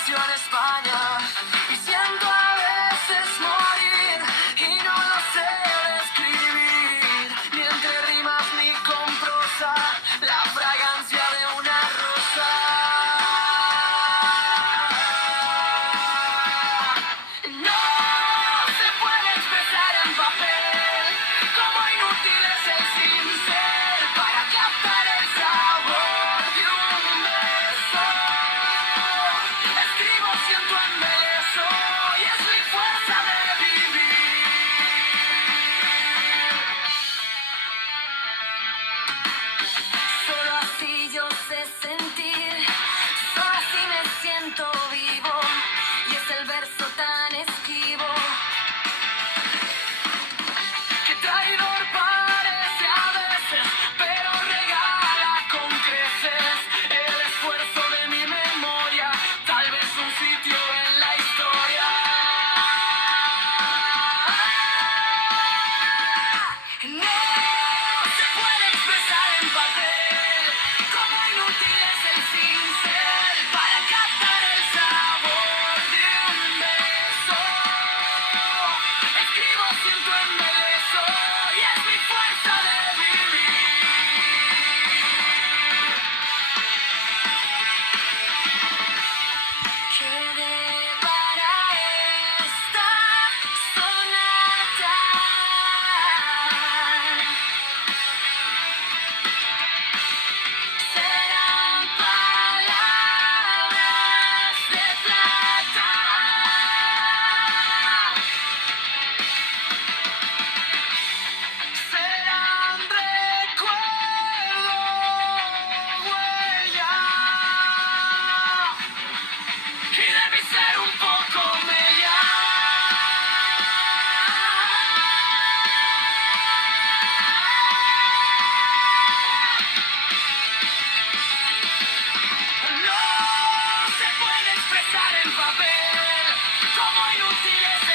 nació en España y siento a veces morir y no lo sé describir, ni entre rimas ni con prosa, la fragancia de una rosa. No se puede expresar en papel como inútil es el cincel para captar el sabor de un beso. Escribo, siento, embelezo y es mi fuerza de vivir. Solo así yo sé sentir, solo así me siento vivo y es el verso tan esquivo que traidor parece a veces, pero regala con creces el esfuerzo de mi memoria, tal vez un sitio en la historia. No se puede expresar en papel como inútil es el cincel para captar el sabor de un beso. Escribo, siento, embelezo y es mi fuerza de vivir. Quedé para esta sonata. Serán palabras de plata. Serán recuerdo, huella. Y de mi ser un poco mella. No se puede expresar en papel como inútil es